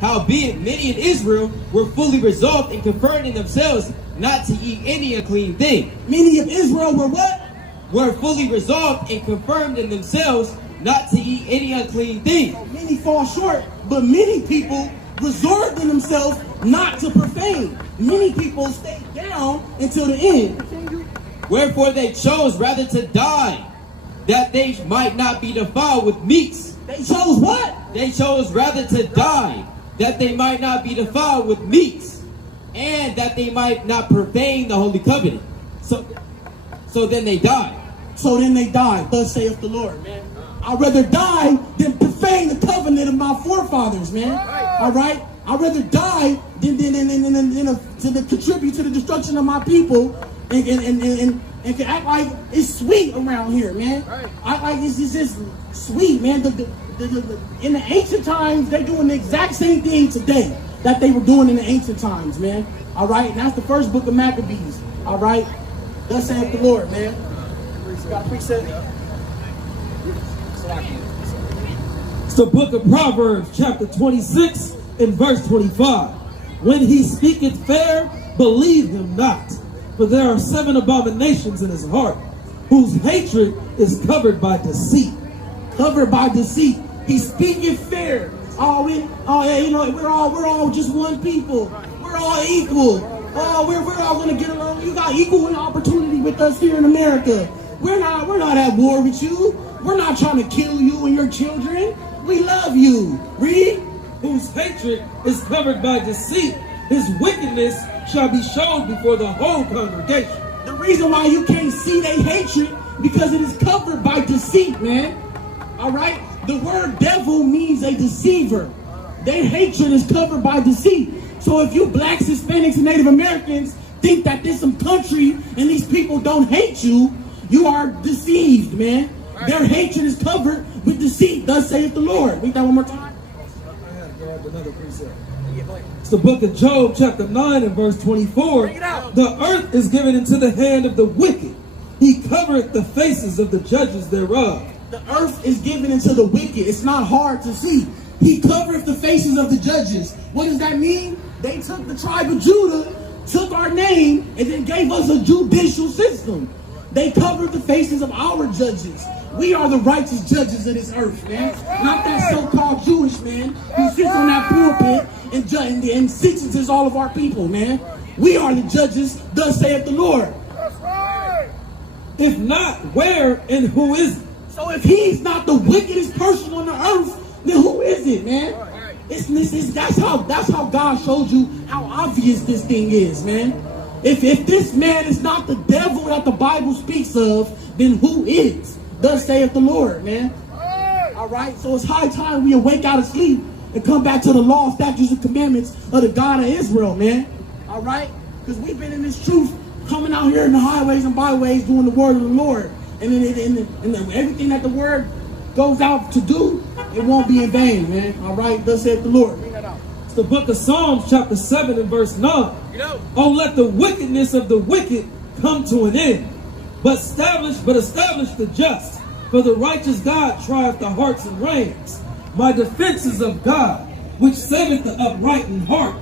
Howbeit, many in Israel were fully resolved and confirmed in themselves not to eat any unclean thing. Many of Israel were what? Were fully resolved and confirmed in themselves not to eat any unclean thing. Many fall short, but many people resolved in themselves not to profane. Many people stayed down until the end. Wherefore they chose rather to die, that they might not be defiled with meats. They chose what? They chose rather to die, that they might not be defiled with meats, and that they might not profane the holy covenant. So then they died. So then they died. Thus saith the Lord, man. I'd rather die than profane the covenant of my forefathers, man. All right? I'd rather die than to contribute to the destruction of my people and can act like it's sweet around here, man. Act like it's just sweet, man. In the ancient times, they're doing the exact same thing today that they were doing in the ancient times, man. All right? And that's the first book of Maccabees. All right? Thus saith the Lord, man. Got a precept? It's the book of Proverbs, chapter 26 and verse 25. When he speaketh fair, believe him not, for there are 7 abominations in his heart, whose hatred is covered by deceit. Covered by deceit. He speaketh fair. We're all just one people. We're all equal. We're all gonna get along. You got equal opportunity with us here in America. We're not at war with you. We're not trying to kill you and your children. We love you. Read. Whose hatred is covered by deceit. His wickedness shall be shown before the whole congregation. The reason why you can't see their hatred, because it is covered by deceit, man. All right? The word devil means a deceiver. Their hatred is covered by deceit. So if you blacks, Hispanics, and Native Americans think that there's some country and these people don't hate you, you are deceived, man. Right. Their hatred is covered with deceit. Thus saith the Lord. Read that one more time. I had to grab another precept. It's the book of Job, chapter 9 and verse 24. The earth is given into the hand of the wicked. He covereth the faces of the judges thereof. The earth is given into the wicked. It's not hard to see. He covereth the faces of the judges. What does that mean? They took the tribe of Judah, took our name, and then gave us a judicial system. They covered the faces of our judges. We are the righteous judges of this earth, man. Not that so-called Jewish man who sits on that pulpit and sentences all of our people, man. We are the judges, thus saith the Lord. If not, where and who is it? So if he's not the wickedest person on the earth, then who is it, man? That's how God showed you how obvious this thing is, man. If this man is not the devil that the Bible speaks of, then who is? Thus saith the Lord, man. All right, so it's high time we awake out of sleep and come back to the law, statutes, and commandments of the God of Israel, man. All right, because we've been in this truth, coming out here in the highways and byways doing the word of the Lord, and everything that the word goes out to do, it won't be in vain, man. All right, thus saith the Lord. It's the book of Psalms, chapter 7 and verse 9. Oh, let the wickedness of the wicked come to an end, but establish the just. For the righteous God trieth the hearts and reins. My defense is of God, which saveth the upright in heart.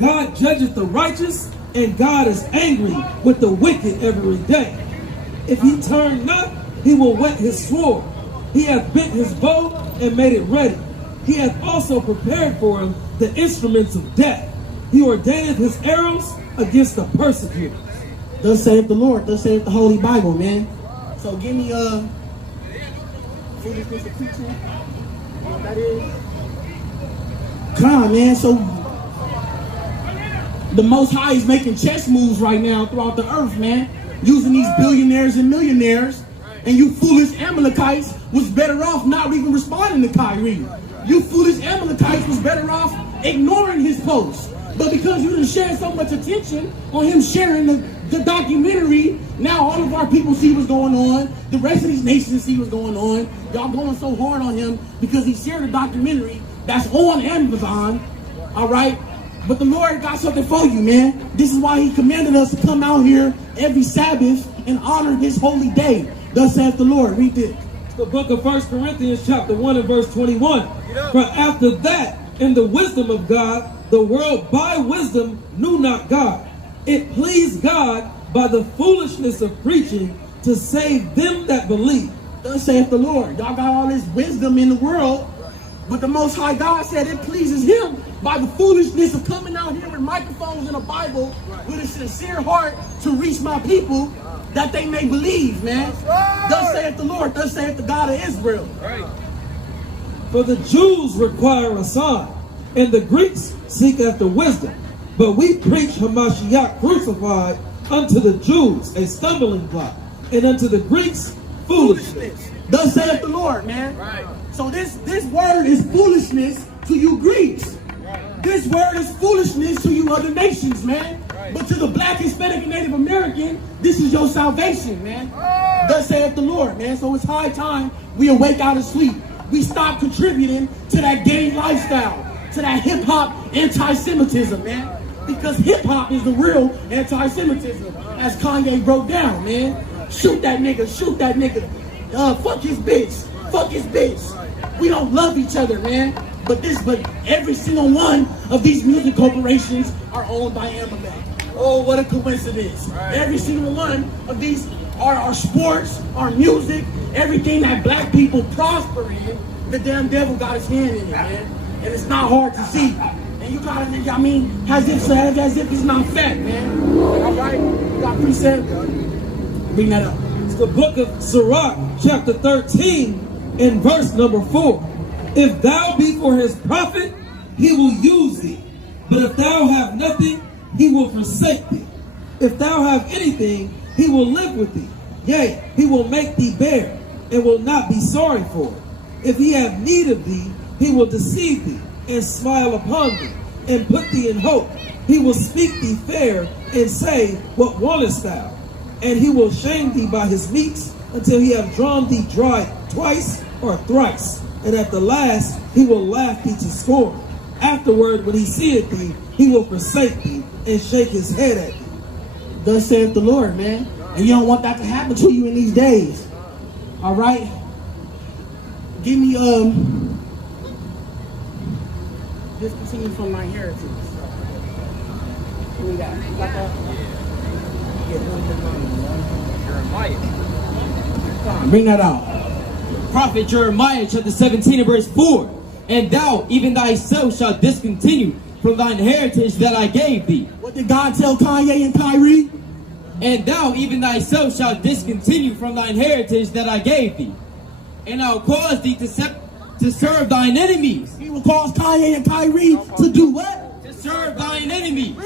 God judgeth the righteous, and God is angry with the wicked every day. If he turn not, he will whet his sword. He hath bent his bow and made it ready. He hath also prepared for him the instruments of death. He ordaineth his arrows against the persecutors. Thus saith the Lord. Thus saith the Holy Bible, man. So give me foolishness of preaching. What that is? Come on, man. So the Most High is making chess moves right now throughout the earth, man. Using these billionaires and millionaires. And you foolish Amalekites was better off not even responding to Kyrie. You foolish Amalekites was better off ignoring his post. But because you didn't share so much attention on him sharing the documentary, now all of our people see what's going on. The rest of these nations see what's going on. Y'all going so hard on him because he shared a documentary that's on Amazon. All right? But the Lord got something for you, man. This is why he commanded us to come out here every Sabbath and honor this holy day. Thus saith the Lord. Read this. It's the book of 1 Corinthians chapter 1 and verse 21. For after that in the wisdom of God, the world by wisdom knew not God. It pleased God by the foolishness of preaching to save them that believe. Thus saith the Lord. Y'all got all this wisdom in the world, but the Most High God said it pleases him by the foolishness of coming out here with microphones and a Bible with a sincere heart to reach my people that they may believe, man. Thus saith the Lord, thus saith the God of Israel. For the Jews require a sign, and the Greeks seek after wisdom. But we preach Hamashiach crucified unto the Jews a stumbling block, and unto the Greeks foolishness. Thus saith the Lord, man. So this word is foolishness to you Greeks. This word is foolishness to you other nations, man. But to the black, Hispanic, and Native American, this is your salvation, man. Thus saith the Lord, man. So it's high time we awake out of sleep. We stop contributing to that gang lifestyle, to that hip-hop anti-Semitism, man. Because hip-hop is the real anti-Semitism, as Kanye broke down, man. Shoot that nigga, shoot that nigga. Fuck his bitch, fuck his bitch. We don't love each other, man. But every single one of these music corporations are owned by Amalek. Oh, what a coincidence. Every single one of these are our sports, our music, everything that black people prosper in, the damn devil got his hand in it, man. And it's not hard to see. And you gotta, I mean, as if it's not fact, man. All right? You got precept? Bring that up. It's the book of Sirach, chapter 13, and verse number 4. If thou be for his profit, he will use thee. But if thou have nothing, he will forsake thee. If thou have anything, he will live with thee. Yea, he will make thee bear, and will not be sorry for it. If he have need of thee, he will deceive thee, and smile upon thee, and put thee in hope. He will speak thee fair, and say, what wantest thou? And he will shame thee by his meats, until he have drawn thee dry twice or thrice. And at the last, he will laugh thee to scorn. Afterward, when he seeth thee, he will forsake thee, and shake his head at thee. Thus saith the Lord, man. And you don't want that to happen to you in these days. All right? Give me, discontinue from my inheritance. What we got? You got that? Jeremiah. Bring that out. Prophet Jeremiah chapter 17 and verse 4. And thou, even thyself, shalt discontinue from thine heritage that I gave thee. What did God tell Kanye and Kyrie? And thou, even thyself, shalt discontinue from thine heritage that I gave thee. And I'll cause thee to serve thine enemies. He will cause Kanye and Kyrie to do what? To serve thine enemies.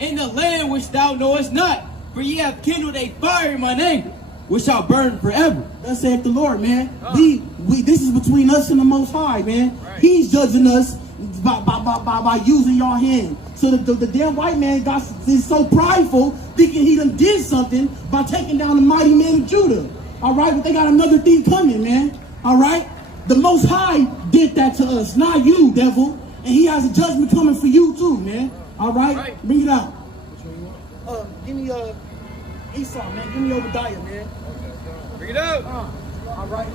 In the land which thou knowest not. For ye have kindled a fire in mine anger, which shall burn forever. Thus saith the Lord, man. This is between us and the Most High, man. He's judging us by using your hand. So the damn white man is so prideful, thinking he done did something by taking down the mighty man of Judah. All right, but they got another thing coming, man. All right, the Most High did that to us, not you, devil. And he has a judgment coming for you too, man. All right, bring it out. Give me Esau, man. Give me Obadiah, man. Bring it out. All right.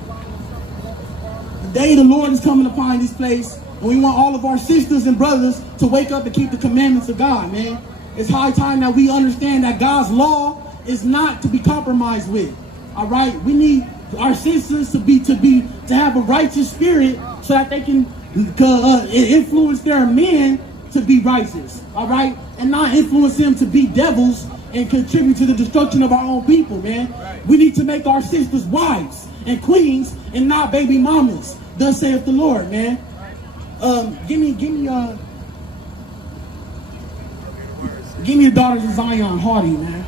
The day the Lord is coming upon this place, and we want all of our sisters and brothers to wake up and keep the commandments of God, man. It's high time that we understand that God's law is not to be compromised with. All right. We need our sisters to have a righteous spirit so that they can influence their men to be righteous. All right, and not influence them to be devils and contribute to the destruction of our own people, man. We need to make our sisters wives and queens and not baby mamas. Thus saith the Lord, man. Give me the daughters of Zion Hardy, man.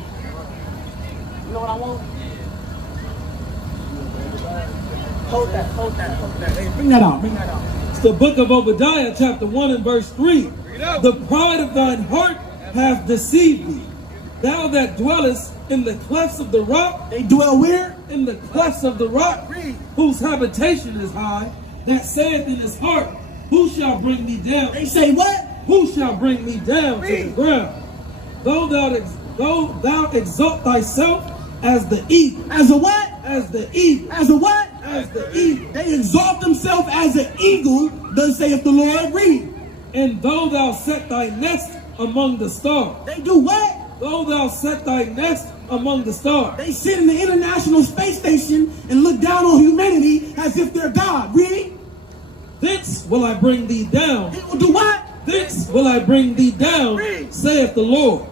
You know what I want? Hold that. Hey, bring that out. It's the book of Obadiah, chapter 1 and verse 3. The pride of thine heart hath deceived thee. Thou that dwellest in the clefts of the rock. They dwell where? In the clefts of the rock, whose habitation is high, that saith in his heart, who shall bring me down? They say what? Who shall bring me down to the ground? Though thou exalt thyself as the eagle. As a what? As the eagle. As a what? As the eagle. They exalt themselves as an eagle, thus saith the Lord. Read. And though thou set thy nest among the stars. They do what? Though thou set thy nest among the stars. They sit in the International Space Station and look down on humanity as if they're God. Read. Thence will I bring thee down. They will do what? Thence will I bring thee down, saith the Lord.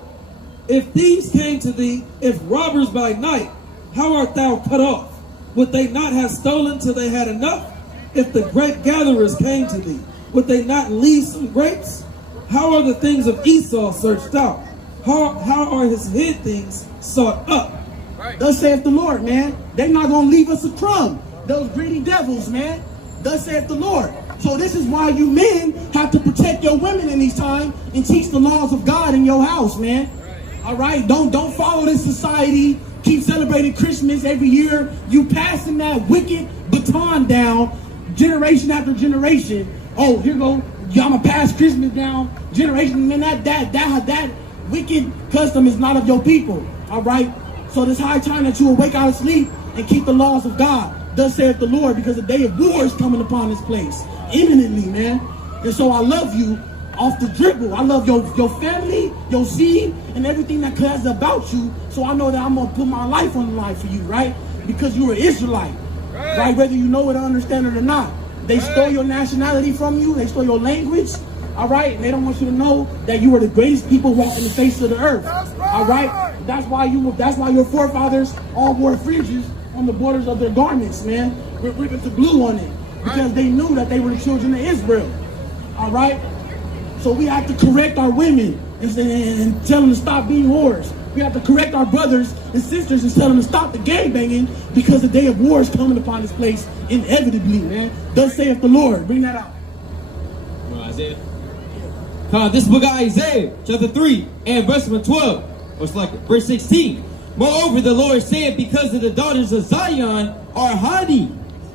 If thieves came to thee, if robbers by night, how art thou cut off? Would they not have stolen till they had enough? If the grape gatherers came to thee, would they not leave some grapes? How are the things of Esau searched out? How are his hid things sought up? Right. Thus saith the Lord, man. They're not going to leave us a crumb. Those greedy devils, man. Thus saith the Lord. So this is why you men have to protect your women in these times and teach the laws of God in your house, man. Right. All right? Don't follow this society. Keep celebrating Christmas every year. You passing that wicked baton down generation after generation. Oh, here go. I'm going to pass Christmas down generation. Man, that wicked custom is not of your people. All right? So it's high time that you will wake out of sleep and keep the laws of God. Thus saith the Lord, because the day of war is coming upon this place. Imminently, man. And so I love you off the dribble. I love your family, your seed, and everything that cares about you. So I know that I'm going to put my life on the line for you, right? Because you're an Israelite. Right? Whether you know it or understand it or not. They stole your nationality from you. They stole your language. All right? And they don't want you to know that you are the greatest people walking the face of the earth. All right? That's why your forefathers all wore fringes on the borders of their garments, man, with ribbons of glue on it, because they knew that they were the children of Israel. All right? So we have to correct our women and tell them to stop being whores. We have to correct our brothers and sisters and tell them to stop the gangbanging, because the day of war is coming upon this place inevitably, man. Thus saith the Lord. Bring that out. Isaiah. This book of Isaiah, chapter 3, and verse 12, or it's like verse 16. Moreover, the Lord said, because of the daughters of Zion are haughty,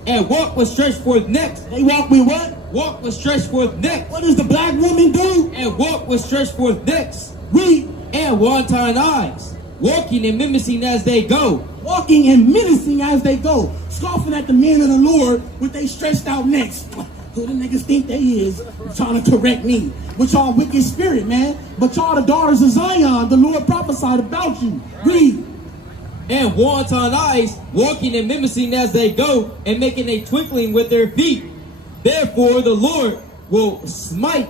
and walk with stretched forth necks. They walk with what? Walk with stretched forth necks. What does the black woman do? And walk with stretched forth necks. Read. And wanton eyes, walking and menacing as they go. Walking and menacing as they go. Scoffing at the men of the Lord with their stretched out necks. Who the niggas think they is trying to correct me? With y'all wicked spirit, man. But y'all the daughters of Zion, the Lord prophesied about you. Read. And wanton eyes, walking and menacing as they go, and making a twinkling with their feet. Therefore the Lord will smite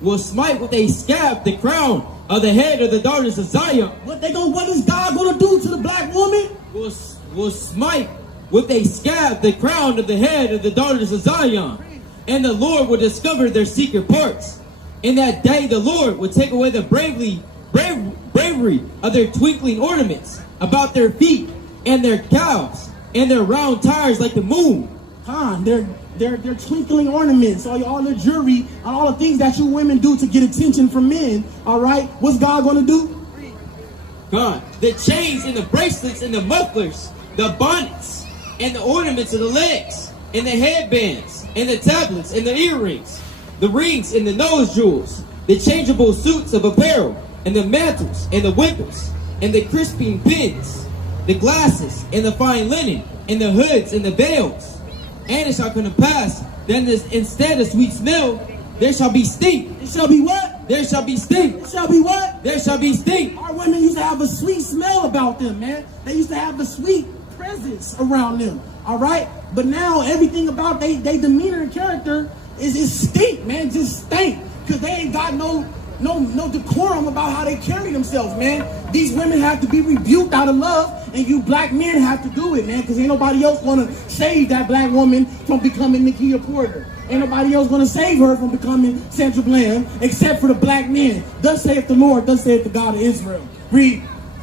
with a scab the crown of the head of the daughters of Zion. What is God gonna do to the black woman? Will smite with a scab the crown of the head of the daughters of Zion. And the Lord will discover their secret parts. In that day the Lord will take away the bravery of their twinkling ornaments about their feet, and their calves, and their round tires like the moon. Their twinkling ornaments, all the jewelry, and all the things that you women do to get attention from men. All right, what's God gonna do? God, the chains and the bracelets and the mufflers, the bonnets and the ornaments of the legs, and the headbands and the tablets and the earrings, the rings and the nose jewels, the changeable suits of apparel, and the mantles and the wimples, and the crisping pins, the glasses and the fine linen, and the hoods and the veils. And it shall come to pass, then instead of sweet smell, there shall be stink. It shall be what? There shall be stink. It shall be what? There shall be stink. Our women used to have a sweet smell about them, man. They used to have a sweet presence around them, all right? But now everything about they demeanor and character is stink, man. Just stink, because they ain't got no decorum about how they carry themselves, man. These women have to be rebuked out of love, and you black men have to do it, man, because ain't nobody else want to save that black woman from becoming Nakia Porter. Ain't nobody else going to save her from becoming Sandra Bland except for the black men. Thus saith the Lord, thus saith the God of Israel. Read.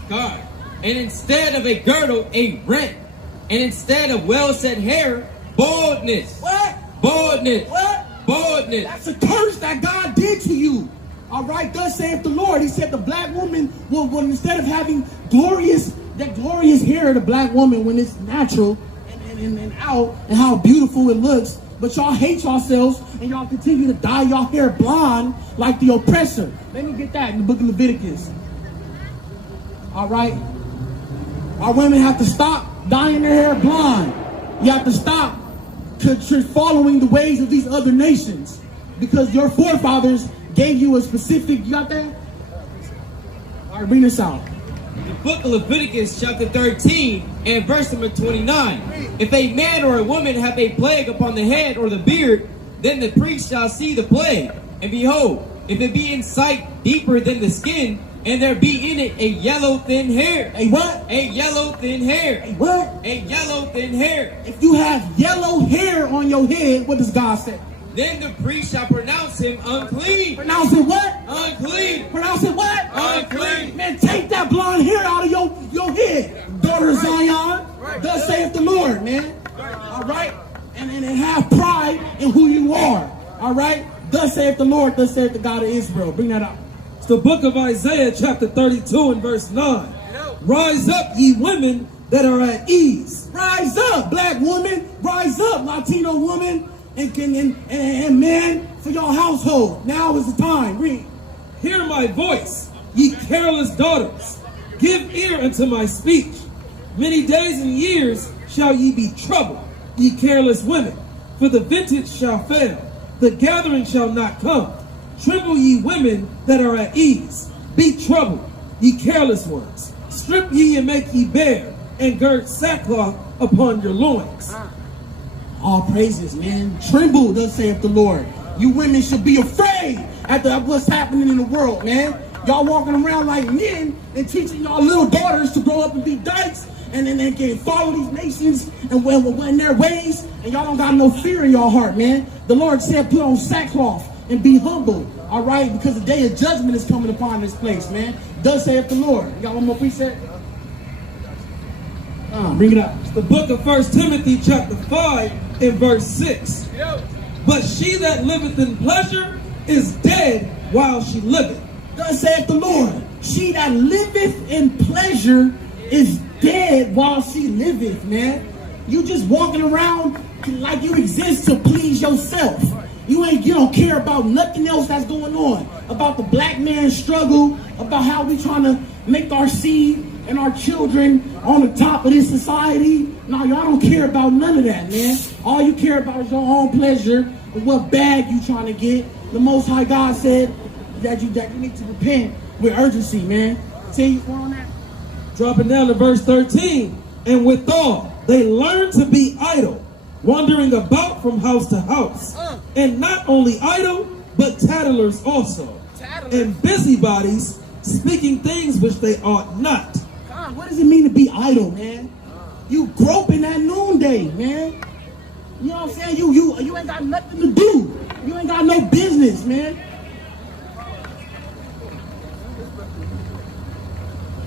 God. And instead of a girdle, a rent. And instead of well-set hair, baldness. What? Baldness. What? Baldness. That's a curse that God did to you. All right, thus saith the Lord. He said the black woman will instead of having that glorious hair of the black woman when it's natural and out and how beautiful it looks, but y'all hate yourselves and y'all continue to dye y'all hair blonde like the oppressor. Let me get that in the book of Leviticus. All right, our women have to stop dyeing their hair blonde. You have to stop following the ways of these other nations. because your forefathers gave you a specific, you got that? All right, bring this out. The book of Leviticus chapter 13 and verse number 29. If a man or a woman have a plague upon the head or the beard, then the priest shall see the plague. And behold, if it be in sight deeper than the skin, and there be in it a yellow thin hair. A what? A yellow thin hair. A what? A yellow thin hair. If you have yellow hair on your head, what does God say? Then the priest shall pronounce him unclean. Pronounce it what? Unclean. Pronounce it what? Unclean. Man, take that blonde hair out of your head. Daughter of Zion, thus saith the Lord, man. All right? And have pride in who you are. All right? Thus saith the Lord, thus saith the God of Israel. Bring that out. It's the book of Isaiah chapter 32 and verse 9. Rise up, ye women that are at ease. Rise up, black woman. Rise up, Latino woman. And man, for your household. Now is the time. Read. Hear my voice, ye careless daughters. Give ear unto my speech. Many days and years shall ye be troubled, ye careless women. For the vintage shall fail, the gathering shall not come. Tremble, ye women that are at ease. Be troubled, ye careless ones. Strip ye and make ye bare, and gird sackcloth upon your loins. All praises, man. Tremble, thus saith the Lord. You women should be afraid at what's happening in the world, man. Y'all walking around like men and teaching y'all little daughters to grow up and be dykes, and then they can follow these nations and in their ways, and y'all don't got no fear in your heart, man. The Lord said put on sackcloth and be humble, all right? Because the day of judgment is coming upon this place, man. Thus saith the Lord. You got one more precept? Bring it up. It's the book of 1 Timothy chapter 5 and verse 6. But she that liveth in pleasure is dead while she liveth. Thus saith the Lord. She that liveth in pleasure is dead while she liveth, man. You just walking around like you exist to please yourself. You don't care about nothing else that's going on. About the black man's struggle, about how we trying to make our seed and our children on the top of this society. No, y'all don't care about none of that, man. All you care about is your own pleasure and what bag you trying to get. The Most High God said that you need to repent with urgency, man. Say you on that. Dropping down to verse 13. And withal, they learn to be idle, wandering about from house to house. And not only idle, but tattlers also. And busybodies, speaking things which they ought not. What does it mean to be idle, man? You groping at noonday, man. You know what I'm saying? You ain't got nothing to do. You ain't got no business, man.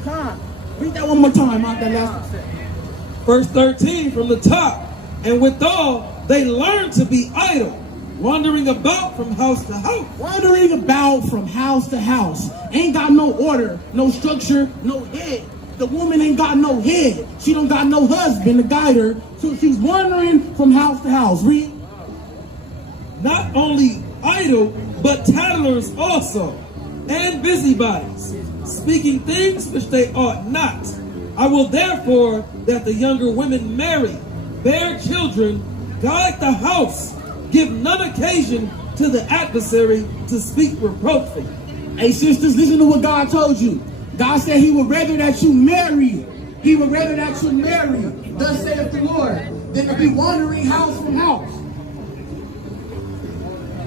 Come on. Read that one more time out that last one. Verse 13 from the top. And withal, they learn to be idle, wandering about from house to house. Wandering about from house to house. Ain't got no order, no structure, no head. The woman ain't got no head. She don't got no husband to guide her. So she's wandering from house to house. Read. Not only idle, but tattlers also, and busybodies, speaking things which they ought not. I will therefore that the younger women marry, bear children, guide the house, give none occasion to the adversary to speak reproachfully. Hey sisters, listen to what God told you. God said he would rather that you marry. He would rather that you marry, thus saith the Lord, than to be wandering house from house.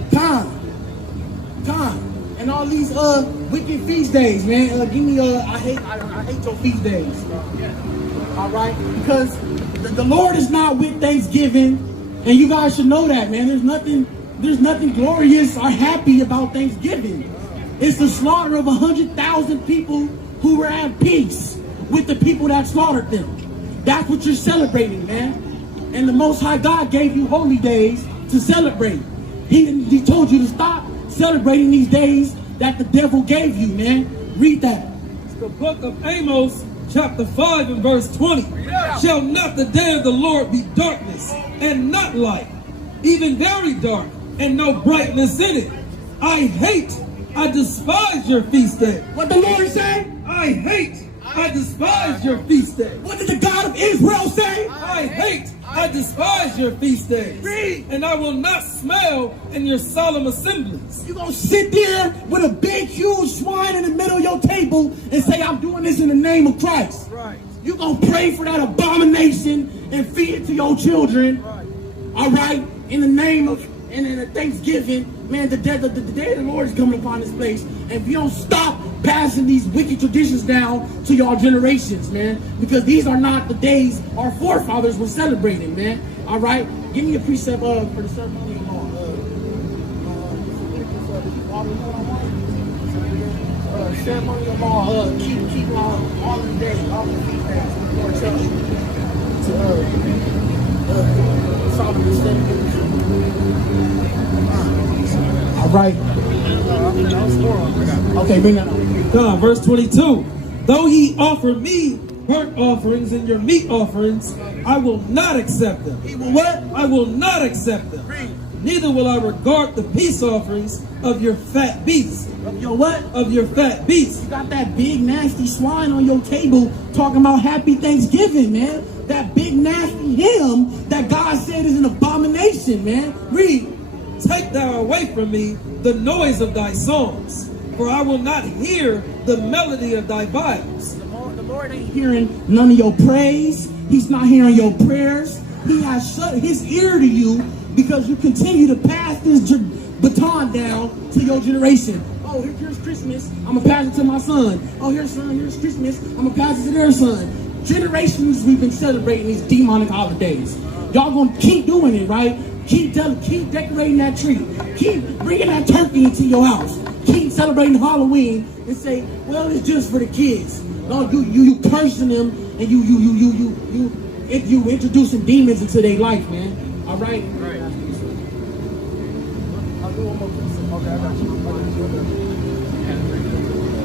Time. And all these wicked feast days, man. Give me I hate your feast days. All right? Because the Lord is not with Thanksgiving, and you guys should know that, man. There's nothing glorious or happy about Thanksgiving. It's the slaughter of 100,000 people who were at peace with the people that slaughtered them. That's what you're celebrating, man. And the Most High God gave you holy days to celebrate. He told you to stop celebrating these days that the devil gave you, man. Read that. It's the book of Amos, chapter 5 and verse 20. Shall not the day of the Lord be darkness and not light, even very dark, and no brightness in it? I despise your feast day. What the Lord say? I despise your feast day. What did the God of Israel say? I I despise your feast days. Read. And I will not smell in your solemn assemblies. You're going to sit there with a big, huge swine in the middle of your table and say, I'm doing this in the name of Christ. Right. You're going to pray for that abomination and feed it to your children. Right. All right? In the name of, and in the Thanksgiving, man, the day of the Lord is coming upon this place. And if you don't stop passing these wicked traditions down to your generations, man, because these are not the days our forefathers were celebrating, man. All right? Give me a precept for the ceremonial law. Ceremonial law, keep all the days, all the feast days. Lord, tell you to Solomon said. All right. Okay, bring that up. God, verse 22. Though ye offer me burnt offerings and your meat offerings, I will not accept them. He will what? I will not accept them. Read. Neither will I regard the peace offerings of your fat beasts. Of your what? Of your fat beasts. You got that big nasty swine on your table talking about happy Thanksgiving, man. That big nasty hymn that God said is an abomination, man. Read. Take thou away from me the noise of thy songs, for I will not hear the melody of thy viols. The Lord ain't hearing none of your praise. He's not hearing your prayers. He has shut his ear to you because you continue to pass this baton down to your generation. Oh, here's Christmas. I'm going to pass it to my son. Oh, here's Christmas. I'm going to pass it to their son. Generations we've been celebrating these demonic holidays. Y'all going to keep doing it, right? Keep decorating that tree. Keep bringing that turkey into your house. Keep celebrating Halloween and say, well, it's just for the kids. No, you cursing them and you introducing demons into their life, man. All right? Right. I'll do one more piece. Okay, I got you.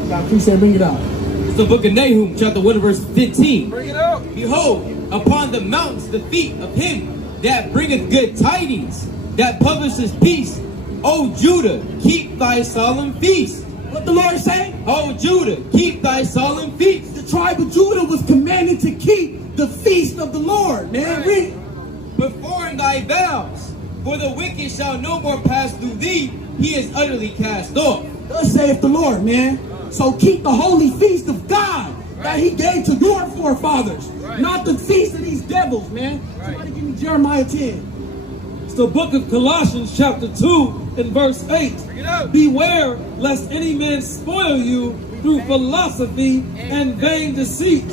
Got a precept, bring it out. It's the book of Nahum, chapter 1, verse 15. Bring it out. Behold, upon the mountains the feet of him that bringeth good tidings, that publisheth peace. O Judah, keep thy solemn feast. What the Lord say? O Judah, keep thy solemn feast. The tribe of Judah was commanded to keep the feast of the Lord, man. Right. Read. Perform thy vows, for the wicked shall no more pass through thee. He is utterly cast off. Thus saith the Lord, man. So keep the holy feast of God that he gave to your forefathers. Right. Not the feast of these devils, man. Right. Somebody give me Jeremiah 10. It's the book of Colossians chapter 2 and verse 8. Bring it out. Beware lest any man spoil you through philosophy and vain deceit,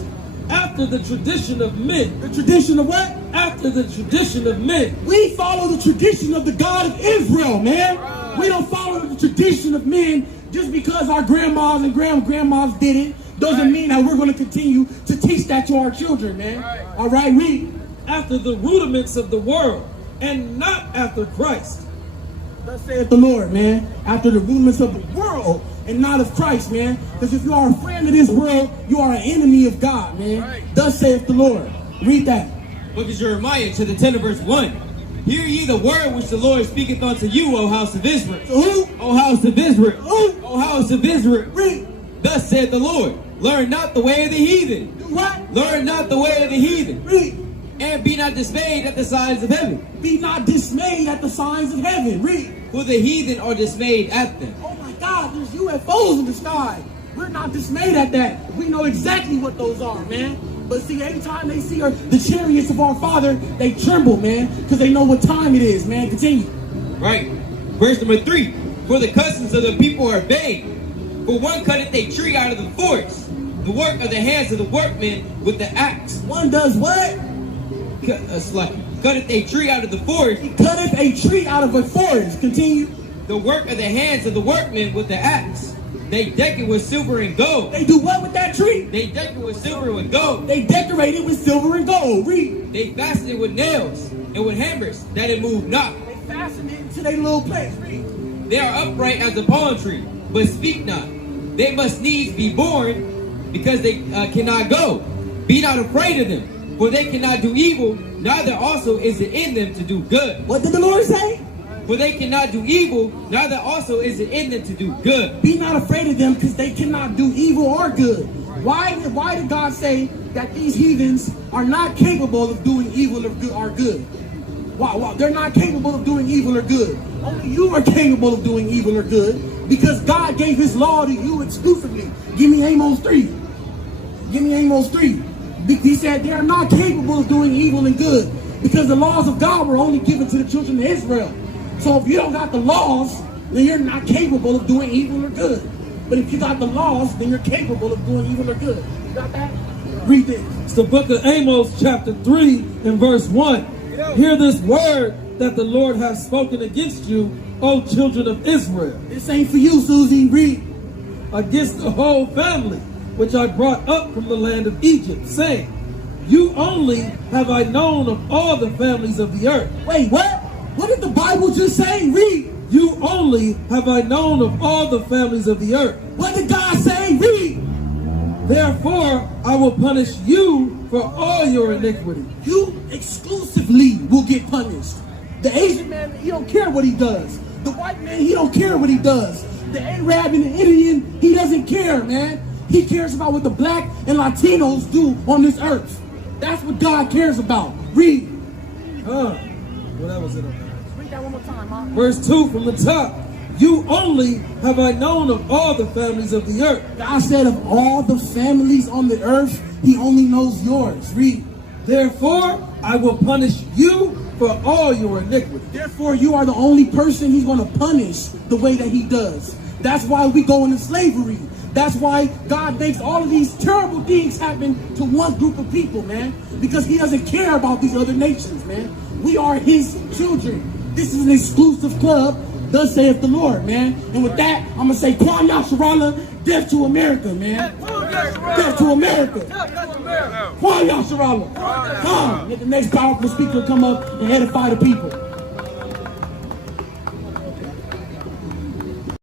after the tradition of men. The tradition of what? After the tradition of men. We follow the tradition of the God of Israel, man. Right. We don't follow the tradition of men just because our grandmas and grandmas did it. Doesn't mean that we're going to continue to teach that to our children, man. Right. All right, read. After the rudiments of the world, and not after Christ. Thus saith the Lord, man. After the rudiments of the world and not of Christ, man. Because if you are a friend of this world, you are an enemy of God, man. Right. Thus saith the Lord. Read that. Book of Jeremiah, chapter 10, verse 1. Hear ye the word which the Lord speaketh unto you, O house of Israel. So who? O house of Israel. Who? O house of Israel. Read. Thus saith the Lord, learn not the way of the heathen. Do what? Learn not the way of the heathen. Read. And be not dismayed at the signs of heaven. Be not dismayed at the signs of heaven. Read. For the heathen are dismayed at them. Oh my God, there's UFOs in the sky. We're not dismayed at that. We know exactly what those are, man. But see, every time they see the chariots of our Father, they tremble, man, because they know what time it is, man. Continue. Right. Verse number 3. For the customs of the people are vain. For one cutteth a tree out of the forest, the work of the hands of the workmen with the axe. One does what? Cutteth a tree out of the forest. He cutteth a tree out of a forest. Continue. The work of the hands of the workmen with the axe. They deck it with silver and gold. They do what with that tree? They deck it with silver and gold. They decorate it with silver and gold. Read. They fasten it with nails and with hammers, that it move not. They fasten it to their little place. Read. They are upright as a palm tree, but speak not. They must needs be born, because they cannot go. Be not afraid of them, for they cannot do evil, neither also is it in them to do good. What did the Lord say? For they cannot do evil, neither also is it in them to do good. Be not afraid of them, because they cannot do evil or good. Why did God say that these heathens are not capable of doing evil or good. Wow, they're not capable of doing evil or good. Only you are capable of doing evil or good because God gave his law to you exclusively. Give me Amos 3. Give me Amos 3. He said they are not capable of doing evil and good because the laws of God were only given to the children of Israel. So if you don't got the laws, then you're not capable of doing evil or good. But if you got the laws, then you're capable of doing evil or good. You got that? Read this. It's the book of Amos chapter 3 and verse 1. Hear this word that the Lord has spoken against you, O children of Israel. This ain't for you, Susie. Read. Against the whole family, which I brought up from the land of Egypt, saying, you only have I known of all the families of the earth. Wait, what? What did the Bible just say? Read. You only have I known of all the families of the earth. What did God say? Read. Therefore, I will punish you for all your iniquity. You exclusively will get punished. The Asian man, he don't care what he does. The white man, he don't care what he does. The Arab and the Indian, he doesn't care, man. He cares about what the black and Latinos do on this earth. That's what God cares about. Read. Well, that was it. Read that one more time, Mom. Verse 2 from the top. You only have I known of all the families of the earth. God said of all the families on the earth, he only knows yours. Read. Therefore, I will punish you for all your iniquity. Therefore, you are the only person he's going to punish the way that he does. That's why we go into slavery. That's why God makes all of these terrible things happen to one group of people, man. Because he doesn't care about these other nations, man. We are his children. This is an exclusive club. Thus saith the Lord, man. And with that, I'm going to say, Kwame Yasharala, death to America, man. Death to America. Kwame Yasharala. Come. Let the next powerful speaker come up and edify the people.